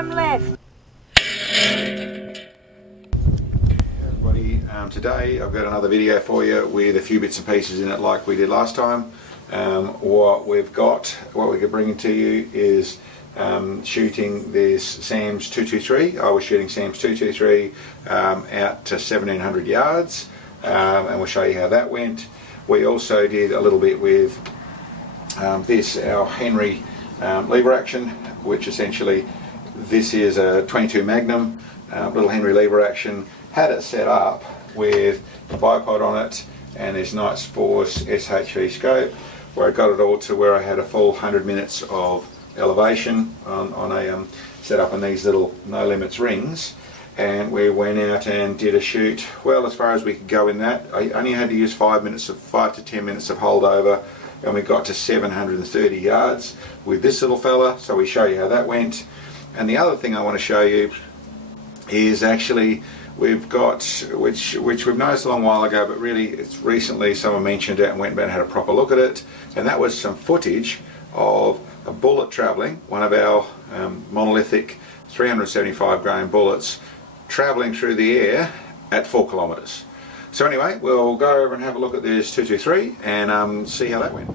bottom left. Everybody, today I've got another video for you with a few bits and pieces in it like we did last time. What we're bringing to you is shooting this Sam's 223. I was shooting Sam's 223 out to 1700 yards, and we'll show you how that went. We also did a little bit with this, our Henry lever action, which essentially this is a 22 Magnum little Henry lever action. Had it set up with a bipod on it and this Nights Force SHV scope, where I got it all to where I had a full 100 minutes of elevation on a setup in these little no limits rings, and we went out and did a shoot well as far as we could go in that. I only had to use 5 to 10 minutes of holdover, and we got to 730 yards with this little fella, so we show you how that went. And the other thing I want to show you is actually we've got, which we've noticed a long while ago, but really it's recently someone mentioned it and went back and had a proper look at it, and that was some footage of a bullet travelling, one of our monolithic 375 grain bullets travelling through the air at 4 kilometres. So anyway, we'll go over and have a look at this 223 and see how that went.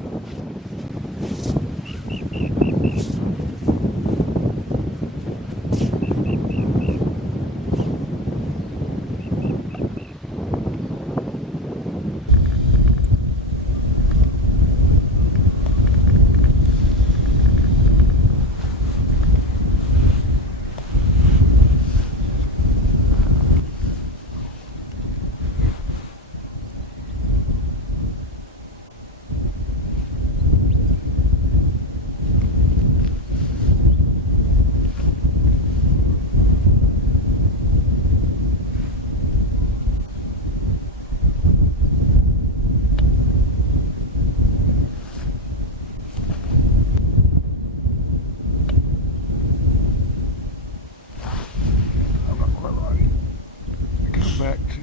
Back to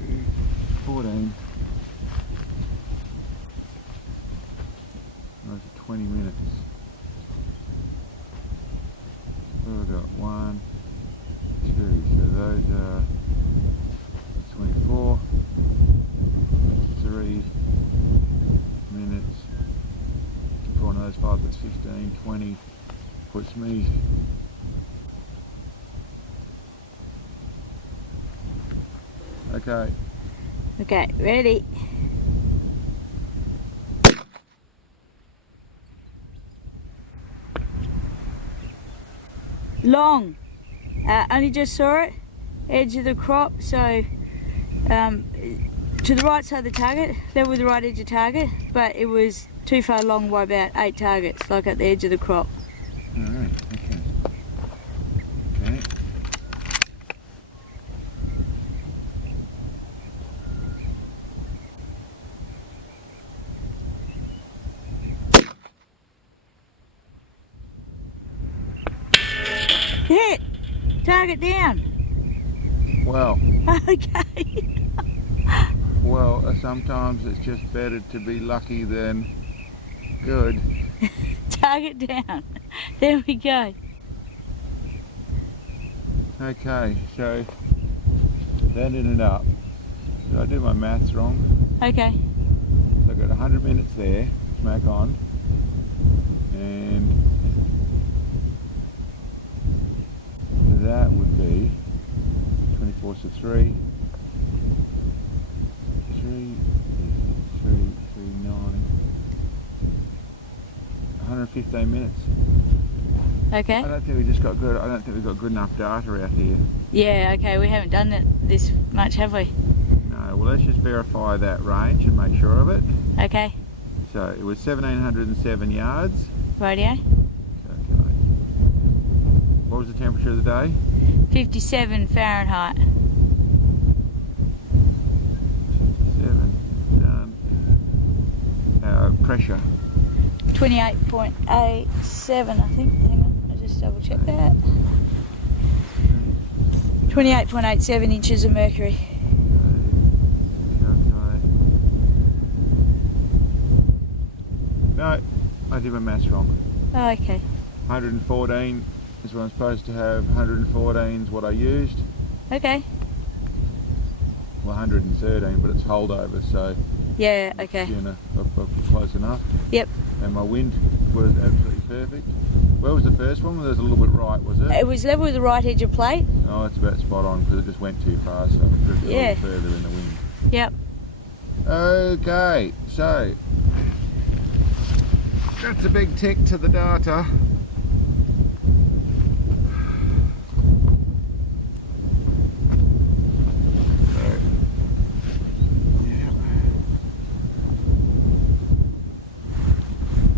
14. Those are 20 minutes. So we've got 1, 2, so those are 24, 3 minutes. For one of those 5, that's 15, 20, puts me . Okay. Okay, ready. Long. Only just saw it. Edge of the crop, so to the right side of the target, level with the right edge of target, but it was too far long by about 8 targets, like at the edge of the crop. Alright, okay. Okay. Hit! Target down! Well. Okay. Well, sometimes it's just better to be lucky than good. Target down. There we go. Okay, so that ended up. Did I do my maths wrong? Okay. So I got 100 minutes there, smack on, and that would be 24 to 3, 9, 115 minutes. Okay. I don't think we just got good. I don't think we've got good enough data out here. Yeah, okay, we haven't done it this much, have we? No, well let's just verify that range and make sure of it. Okay. So it was 1707 yards. Radio. Calculate. What was the temperature of the day? 57 Fahrenheit. 57. Done. Pressure. 28.87, I think. Hang on, I'll just double check that. 28.87 inches of mercury. Calculate. No, I did my maths wrong. Oh, okay. 114 This one's supposed to have 114 is what I used. Okay. Well, 113, but it's holdover, so Yeah, okay. you know, close enough. Yep. And my wind was absolutely perfect. Where was the first one? There was a little bit right, was it? It was level with the right edge of plate. Oh, it's about spot on because it just went too far, so it drifted a little further in the wind. Yep. Okay, so that's a big tick to the data.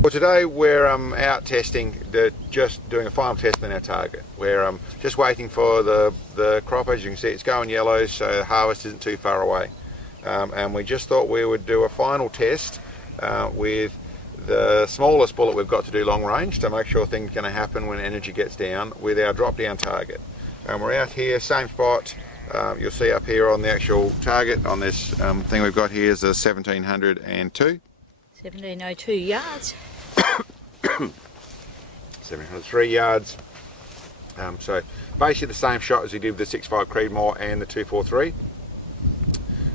Well, today we're out testing, just doing a final test on our target. We're just waiting for the crop. As you can see, it's going yellow, so the harvest isn't too far away. And we just thought we would do a final test with the smallest bullet we've got to do long range to make sure things are going to happen when energy gets down with our drop down target. And we're out here, same spot. You'll see up here on the actual target on this thing we've got here is a 1702. 1702 yards. 703 yards. So basically the same shot as we did with the 6.5 Creedmoor and the 243.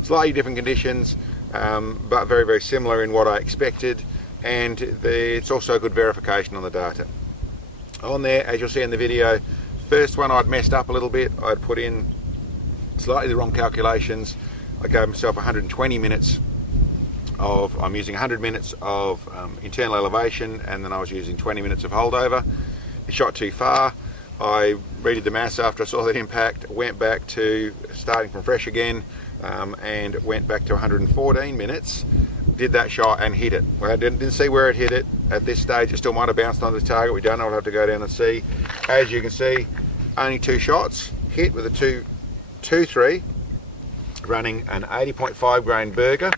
Slightly different conditions, but very, very similar in what I expected, and it's also a good verification on the data. On there, as you'll see in the video, first one I'd messed up a little bit. I'd put in slightly the wrong calculations. I gave myself 120 minutes of, I'm using 100 minutes of internal elevation, and then I was using 20 minutes of holdover. It shot too far. I redid the maths after I saw that impact, went back to starting from fresh again, and went back to 114 minutes, did that shot and hit it. Well, I didn't see where it hit it. At this stage it still might have bounced on the target. We don't know, we'll have to go down and see. As you can see, only 2 shots, hit with a 2.23, running an 80.5 grain burger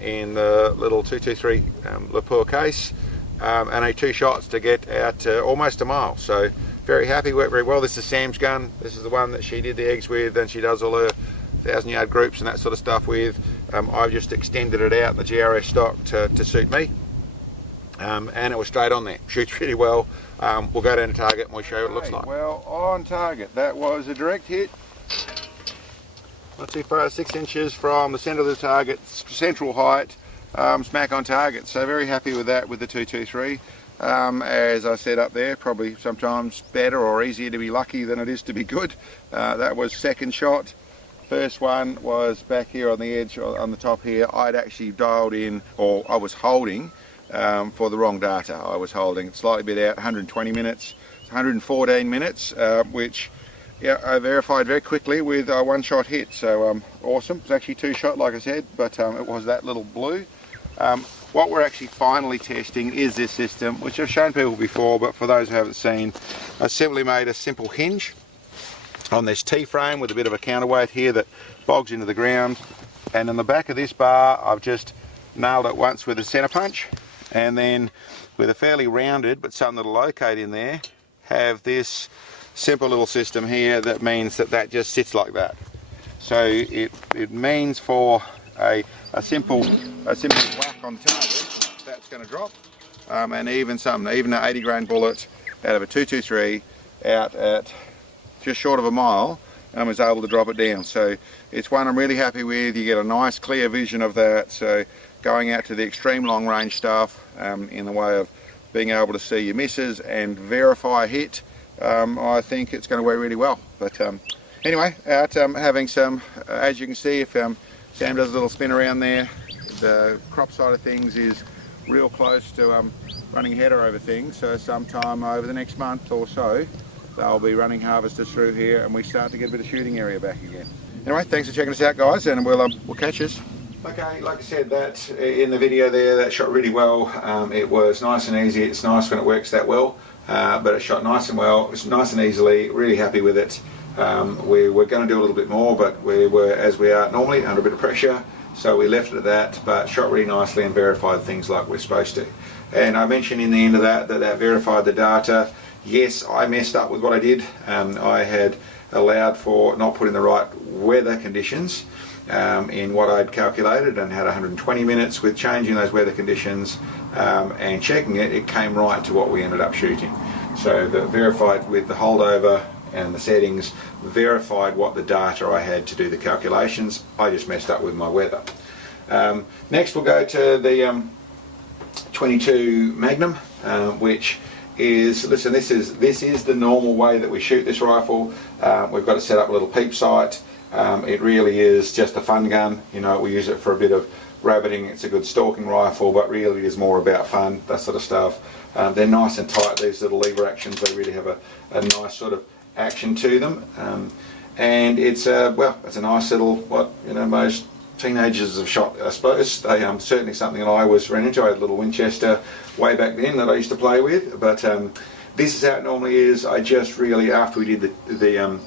in the little 223 Lapua case, and a 2 shots to get out almost a mile. So very happy, worked very well. This is Sam's gun. This is the one that she did the eggs with, and she does all her 1,000-yard groups and that sort of stuff with. I've just extended it out in the GRS stock to suit me, and it was straight on there. Shoots really well. We'll go down to target and we'll show you what it looks like. Well, on target, that was a direct hit. Not too far, 6 inches from the centre of the target, central height, smack on target. So very happy with that with the 223. As I said up there, probably sometimes better or easier to be lucky than it is to be good. That was second shot. First one was back here on the edge, on the top here. I'd actually dialed in, or I was holding for the wrong data. I was holding slightly bit out, 120 minutes, 114 minutes, which I verified very quickly with a 1-shot hit. So awesome. It's actually 2 shot, like I said, but it was that little blue. What we're actually finally testing is this system, which I've shown people before, but for those who haven't seen, I simply made a simple hinge on this T-frame with a bit of a counterweight here that bogs into the ground, and in the back of this bar I've just nailed it once with a centre punch, and then with a fairly rounded but something that'll locate in there, have this simple little system here that means that just sits like that. So it means for a simple whack on target, that's going to drop, and even an 80 grain bullet out of a 223 out at just short of a mile is able to drop it down. So it's one I'm really happy with. You get a nice clear vision of that. So going out to the extreme long range stuff in the way of being able to see your misses and verify a hit, I think it's going to work really well. But anyway, out having some, as you can see, if Sam does a little spin around there, the crop side of things is real close to running header over things. So sometime over the next month or so, they'll be running harvesters through here, and we start to get a bit of shooting area back again. Anyway, thanks for checking us out, guys, and we'll catch us. Okay, like I said, that in the video there, that shot really well. It was nice and easy. It's nice when it works that well, but it shot nice and well. It's nice and easily. Really happy with it. We were going to do a little bit more, but we were, as we are normally, under a bit of pressure, so we left it at that. But shot really nicely and verified things like we're supposed to. And I mentioned in the end of that verified the data. Yes, I messed up with what I did. I had allowed for not putting the right weather conditions in what I'd calculated, and had 120 minutes with changing those weather conditions and checking it. It came right to what we ended up shooting. So that verified with the holdover and the settings, verified what the data I had to do the calculations. I just messed up with my weather. Next we'll go to the 22 Magnum, which is, listen, this is the normal way that we shoot this rifle. We've got to set up a little peep sight. It really is just a fun gun. You know, we use it for a bit of rabbiting. It's a good stalking rifle, but really it is more about fun, that sort of stuff. They're nice and tight, these little lever actions. They really have a nice sort of action to them. And it's well, it's a nice little, what, you know, most teenagers have shot, I suppose. They certainly something that I was ran into. I had a little Winchester way back then that I used to play with, but this is how it normally is. I just really, after we did the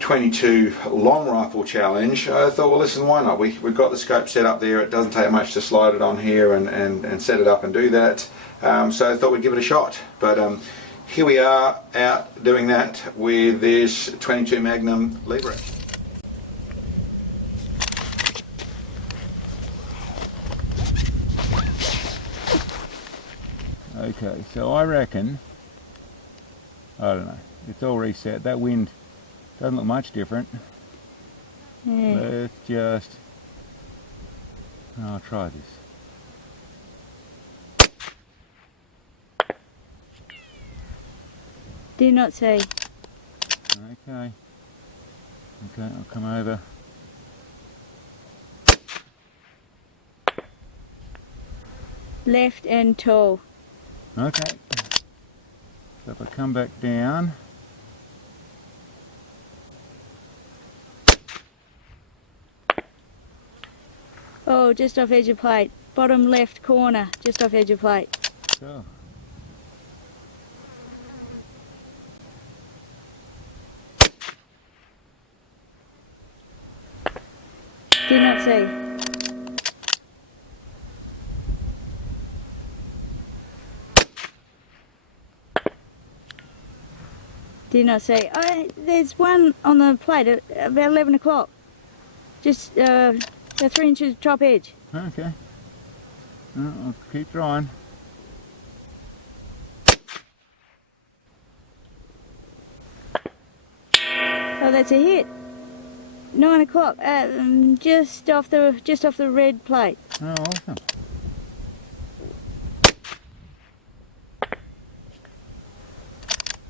22 long rifle challenge, I thought, well, listen, why not? We've got the scope set up there. It doesn't take much to slide it on here and set it up and do that. So I thought we'd give it a shot. But here we are out doing that with this 22 Magnum lever action. Okay, so I reckon, I don't know, it's all reset. That wind doesn't look much different. Yeah. Let's just, I'll try this. Do not see. Okay, I'll come over. Left and tall. Okay, so if I come back down, oh, just off edge of plate. Bottom left corner, just off edge of plate. so. Do not see. Do not see. Oh, there's one on the plate at about 11 o'clock. Just 3 inches top edge. Okay, I'll keep trying. Oh, that's a hit. 9 o'clock. Just off the red plate. Oh, awesome.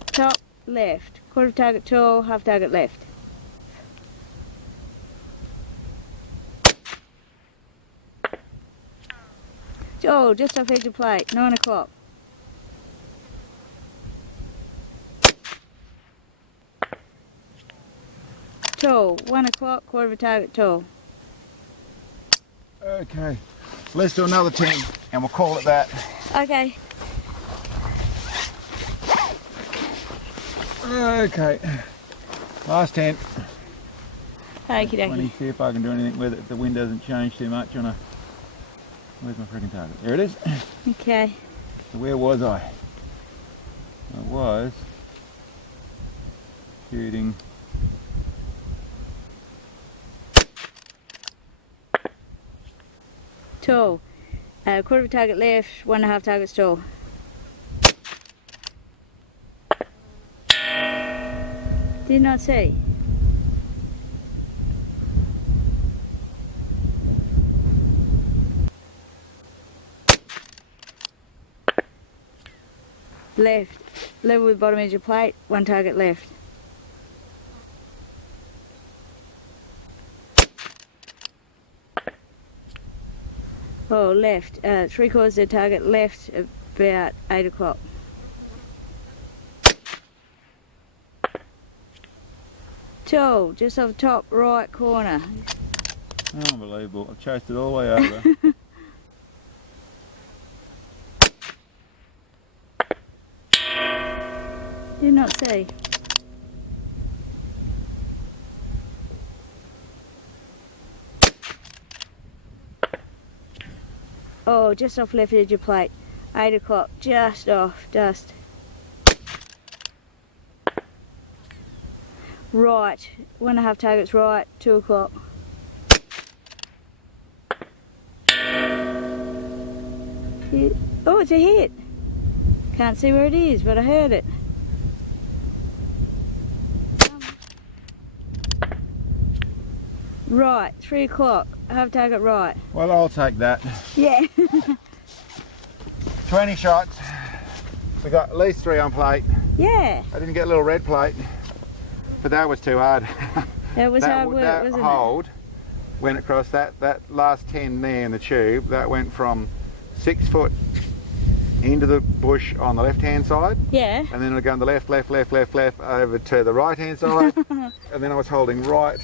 Top left. Quarter target tall, half target left. Oh, just off edge of plate. 9 o'clock. Tall. 1 o'clock. Quarter of a target tall. Okay, let's do another 10 and we'll call it that. Okay. Okay, last 10. Okie Let me dokie. see if I can do anything with it if the wind doesn't change too much on a... Where's my freaking target? There it is. Okay. So where was I? I was shooting... Tall. Quarter of a target left, 1.5 targets tall. Did not see. Left. Level with bottom edge of plate, 1 target left. Oh, left. 3/4 of the target left, about 8 o'clock. Tall, just off the top right corner. Unbelievable, I've chased it all the way over. Did not see. Oh, just off left edge of plate. 8 o'clock, just off, dust. Right, 1.5 targets right, 2 o'clock. Oh, it's a hit. Can't see where it is, but I heard it. Right, 3 o'clock. I have target right. Well, I'll take that. Yeah. 20 shots. We got at least 3 on plate. Yeah. I didn't get a little red plate, but that was too hard. That was hard work, that wasn't hold went across that last 10 there in the tube. That went from 6 foot into the bush on the left hand side. Yeah. And then it'll go on the left over to the right hand side. And then I was holding right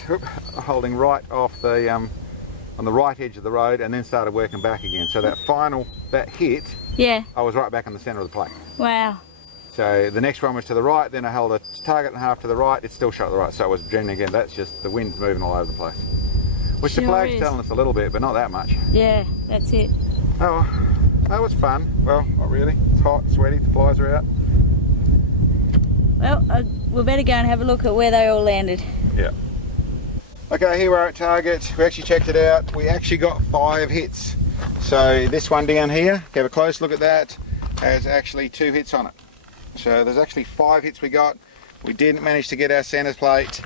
off the on the right edge of the road, and then started working back again. So that hit, Yeah. I was right back in the centre of the plate. Wow. So the next one was to the right, then I held a target and a half to the right, it still shot to the right, so it was generally again, that's just the wind's moving all over the place. Which Sure the flag's is. telling us a little bit, but not that much. Yeah, that's it. Oh, that was fun. Well, not really. It's hot, sweaty, the flies are out. Well, we better go and have a look at where they all landed. Yeah. Okay, here we are at target. We actually checked it out. We actually got 5 hits. So this one down here, have a close look at that, has actually 2 hits on it. So there's actually 5 hits we got. We didn't manage to get our centre plate.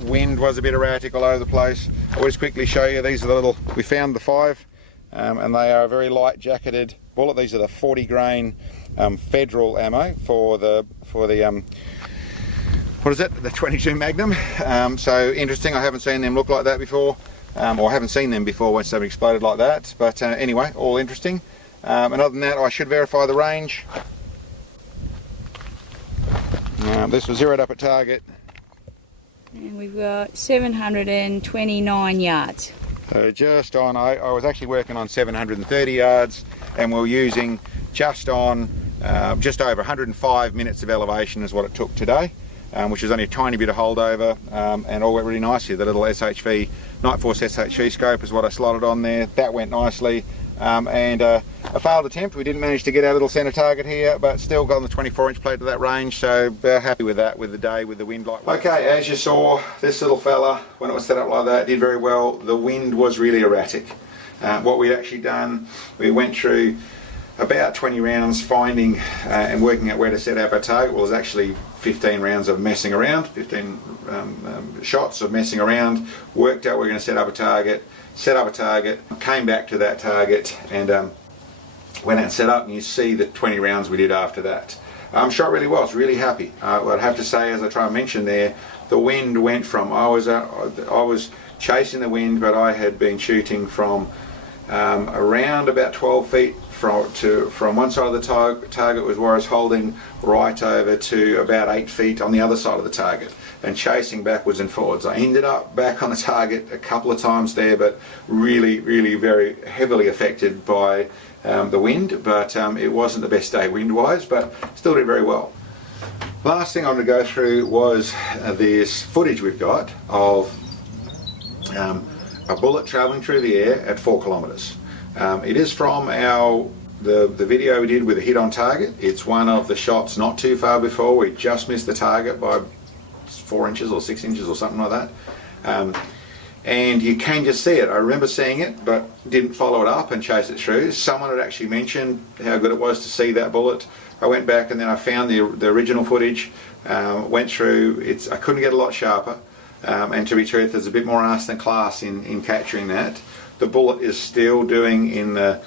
Wind was a bit erratic all over the place. I'll just quickly show you, these are the little, we found the 5, and they are a very light jacketed bullet. These are the 40 grain federal ammo for the what is it, the 22 Magnum. So interesting, I haven't seen them look like that before, or haven't seen them before once they've exploded like that, but anyway, all interesting. And other than that, I should verify the range. This was zeroed up at target. And we've got 729 yards. So just on, I was actually working on 730 yards, and we're using just on just over 105 minutes of elevation is what it took today, which is only a tiny bit of holdover, and all went really nicely. The little SHV, Night Force SHV scope is what I slotted on there. That went nicely. And a failed attempt. We didn't manage to get our little centre target here, but still got on the 24-inch plate to that range, so happy with that, with the day, with the wind like. Okay, as you saw, this little fella, when it was set up like that, did very well. The wind was really erratic. What we'd actually done, we went through about 20 rounds finding and working out where to set up our target. Well, it was actually 15 rounds of messing around, 15 shots of messing around, worked out we're going to set up a target, came back to that target, and went out and set up, and you see the 20 rounds we did after that. Shot really well, I was really happy. I'd have to say, as I try and mention there, the wind went from, I was chasing the wind, but I had been shooting from around about 12 feet from one side of the target was where I was holding, right over to about 8 feet on the other side of the target, and chasing backwards and forwards. I ended up back on the target a couple of times there, but really very heavily affected by the wind, but it wasn't the best day wind-wise, but still did very well. Last thing I'm going to go through was this footage we've got of a bullet travelling through the air at 4 kilometres. It is from the video we did with a hit on target. It's one of the shots not too far before. We just missed the target by 4 inches or 6 inches or something like that. And you can just see it. I remember seeing it, but didn't follow it up and chase it through. Someone had actually mentioned how good it was to see that bullet. I went back and then I found the original footage, went through. I couldn't get a lot sharper. And to be truth, there's a bit more arse than class in capturing that. The bullet is still doing in the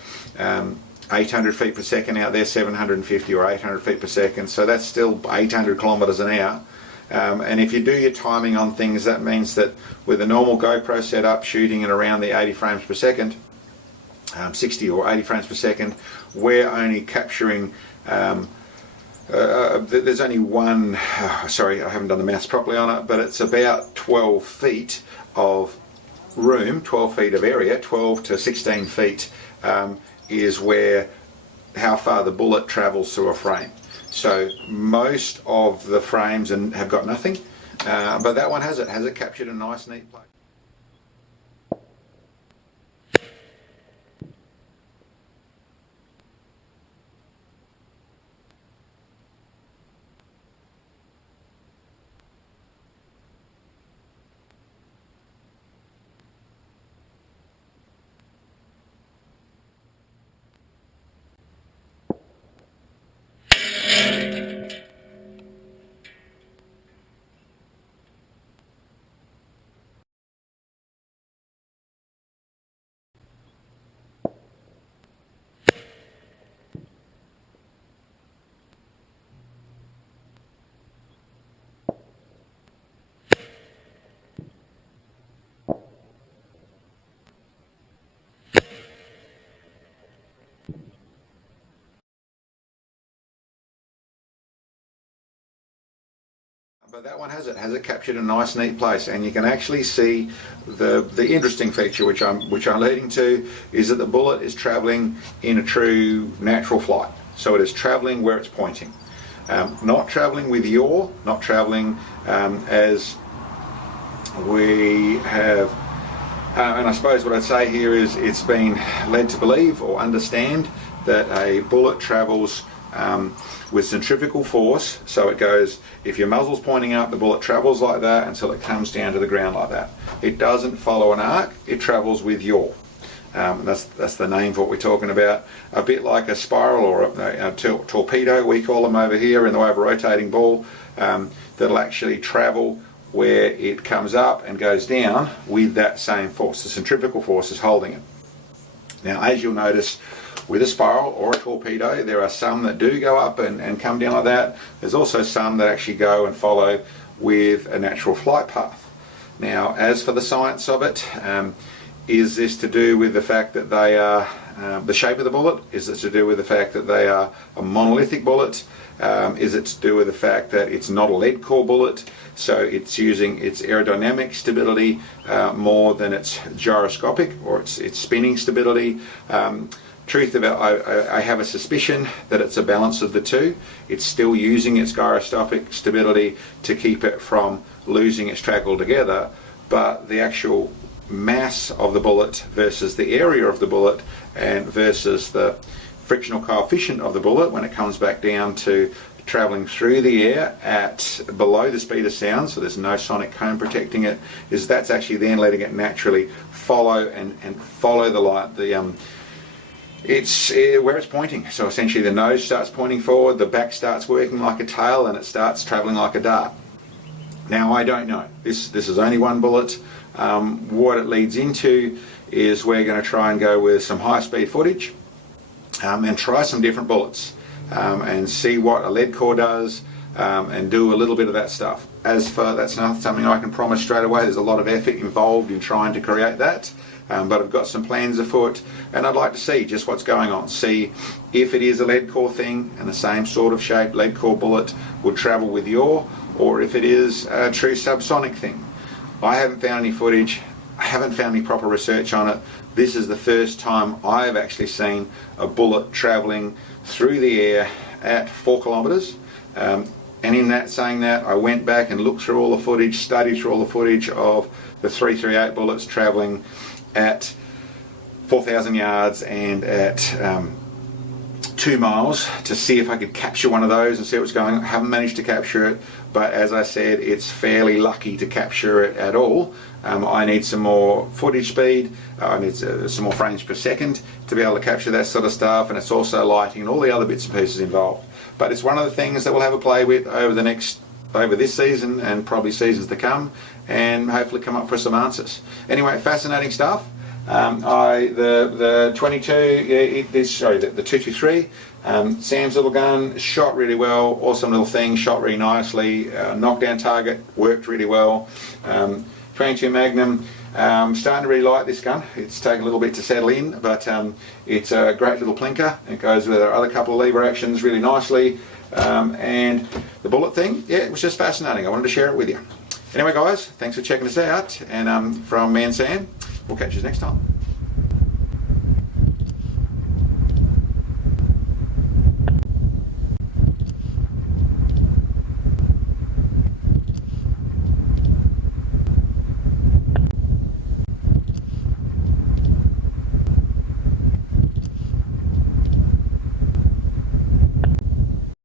800 feet per second out there, 750 or 800 feet per second, so that's still 800 kilometres an hour. And if you do your timing on things, that means that with a normal GoPro setup shooting at around the 80 frames per second, 60 or 80 frames per second, we're only capturing there's only one, sorry, I haven't done the maths properly on it, but it's about 12 feet of room, 12 feet of area, 12 to 16 feet is how far the bullet travels through a frame. So most of the frames have got nothing, but that one has it captured a nice neat plate. But that one has it captured in a nice neat place, and you can actually see the interesting feature which I'm leading to is that the bullet is travelling in a true natural flight. So it is travelling where it's pointing, not travelling with yaw, not travelling as we have. And I suppose what I'd say here is it's been led to believe or understand that a bullet travels with centrifugal force. So it goes, if your muzzle's pointing up, the bullet travels like that until it comes down to the ground like that. It doesn't follow an arc, it travels with yaw. That's the name for what we're talking about. A bit like a spiral or a torpedo, we call them over here, in the way of a rotating ball, that'll actually travel where it comes up and goes down with that same force. The centrifugal force is holding it. Now, as you'll notice, with a spiral or a torpedo, there are some that do go up and come down like that. There's also some that actually go and follow with a natural flight path. Now, as for the science of it, is this to do with the fact that they are, the shape of the bullet? Is it to do with the fact that they are a monolithic bullet? Is it to do with the fact that it's not a lead core bullet, so it's using its aerodynamic stability more than its gyroscopic or its spinning stability? Truth of it, I have a suspicion that it's a balance of the two. It's still using its gyroscopic stability to keep it from losing its track altogether, but the actual mass of the bullet versus the area of the bullet and versus the frictional coefficient of the bullet when it comes back down to travelling through the air at below the speed of sound, so there's no sonic cone protecting it, is that's actually then letting it naturally follow and follow the light. It's where it's pointing. So essentially the nose starts pointing forward, the back starts working like a tail, and it starts travelling like a dart. Now, I don't know. This is only one bullet. What it leads into is we're going to try and go with some high speed footage and try some different bullets and see what a lead core does and do a little bit of that stuff. As for that's not something I can promise straight away. There's a lot of effort involved in trying to create that. But I've got some plans afoot, and I'd like to see just what's going on. See if it is a lead core thing and the same sort of shape lead core bullet would travel with yaw, or if it is a true subsonic thing. I haven't found any footage. I haven't found any proper research on it. This is the first time I've actually seen a bullet travelling through the air at 4 kilometres. And in that, saying that, I went back and looked through all the footage, studied through all the footage of the 338 bullets travelling at 4,000 yards and at 2 miles to see if I could capture one of those and see what's going on. I haven't managed to capture it, but as I said, it's fairly lucky to capture it at all. I need some more footage speed, I need some more frames per second to be able to capture that sort of stuff, and it's also lighting and all the other bits and pieces involved. But it's one of the things that we'll have a play with over this season and probably seasons to come, and hopefully come up with some answers. Anyway, fascinating stuff. The 223, Sam's little gun, shot really well, awesome little thing, shot really nicely, knockdown target, worked really well. 22 Magnum, starting to really like this gun. It's taken a little bit to settle in, but it's a great little plinker. It goes with our other couple of lever actions really nicely. And the bullet thing, yeah, it was just fascinating. I wanted to share it with you. Anyway guys, thanks for checking us out, and from me and Sam, we'll catch you next time.